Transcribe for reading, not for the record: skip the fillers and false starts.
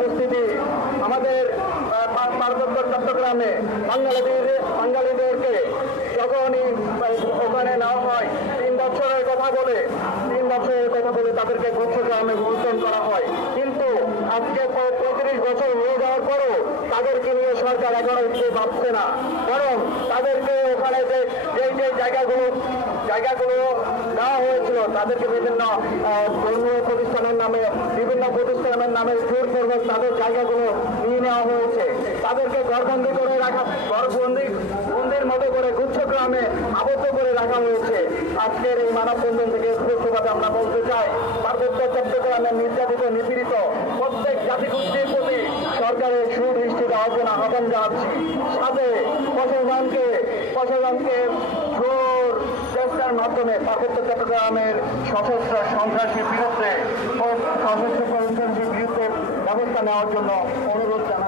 উপস্থিতি আমাদের পার্বত্য চট্টগ্রামে বাঙালিদেরকে যখনই ওখানে নেওয়া হয় 3 বছরের কথা বলে তাদেরকে গুচ্ছগ্রামে গুরুত্বন করা হয়। কিন্তু আজকে 35 বছর হয়ে যাওয়ার পরও তাদেরকে নিয়ে সরকার এখনো উঠতে পারছে না, বরং তাদেরকে ওখানে যে জায়গাগুলো দেওয়া হয়েছিল তাদেরকে বিভিন্ন ধর্মীয় প্রতিষ্ঠানের নামে জোরপূর্বক তাদের জায়গাগুলো নিয়ে নেওয়া হয়েছে। তাদেরকে ঘরবন্দি করে বন্দির মতো করে গুচ্ছগ্রামে আবদ্ধ করে রাখা হয়েছে। আজকের এই মানববন্ধন থেকে স্পষ্টভাবে আমরা বলতে চাই, পার্বত্য চট্টগ্রামের নির্যাতিত নিপীড়িত প্রত্যেক জাতিগোষ্ঠীর প্রতি সরকারের সুদৃষ্টি দেওয়ার জন্য আহ্বান জানাচ্ছি। সাথে প্রশাসনকে জোর চেষ্টার মাধ্যমে পার্বত্য চট্টগ্রামের সশস্ত্র সন্ত্রাসীর বিরুদ্ধে ব্যবস্থা নেওয়ার জন্য অনুরোধ জানাচ্ছি।